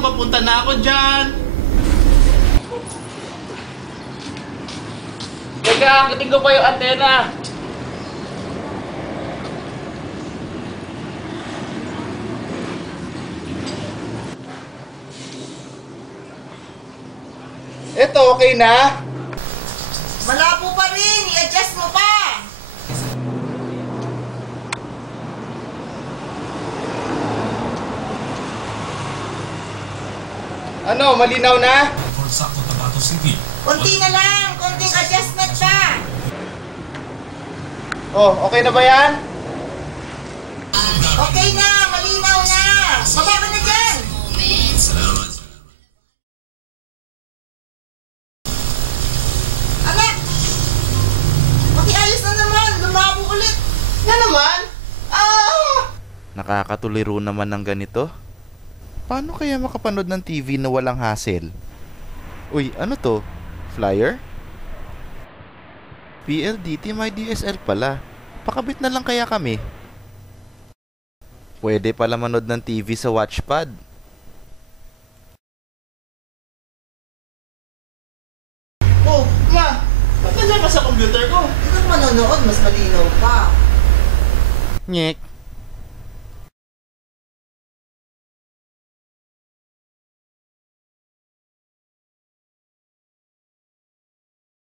lang, papunta na ako dyan. Teka, akitin ko pa yung antena. Eto, okay na? Malabo pa rin, i-adjust mo pa. Ano, malinaw na? Konti na lang, konting adjustment pa. Oh, okay na ba yan? Okay na, malinaw na. Baba ka na dyan. Anak, pakiayos na naman, lumabo ulit. Na naman? Nakakatuliro naman ng ganito. Paano kaya makapanood ng TV na walang hassle? Uy, ano to? Flyer? PLDT may DSL pala. Pakabit na lang kaya kami. Pwede pala manood ng TV sa Watchpad. Oh, ma! Ba't nandiyan ka sa computer ko? Ikaw manonood, mas malinaw pa. Nyek.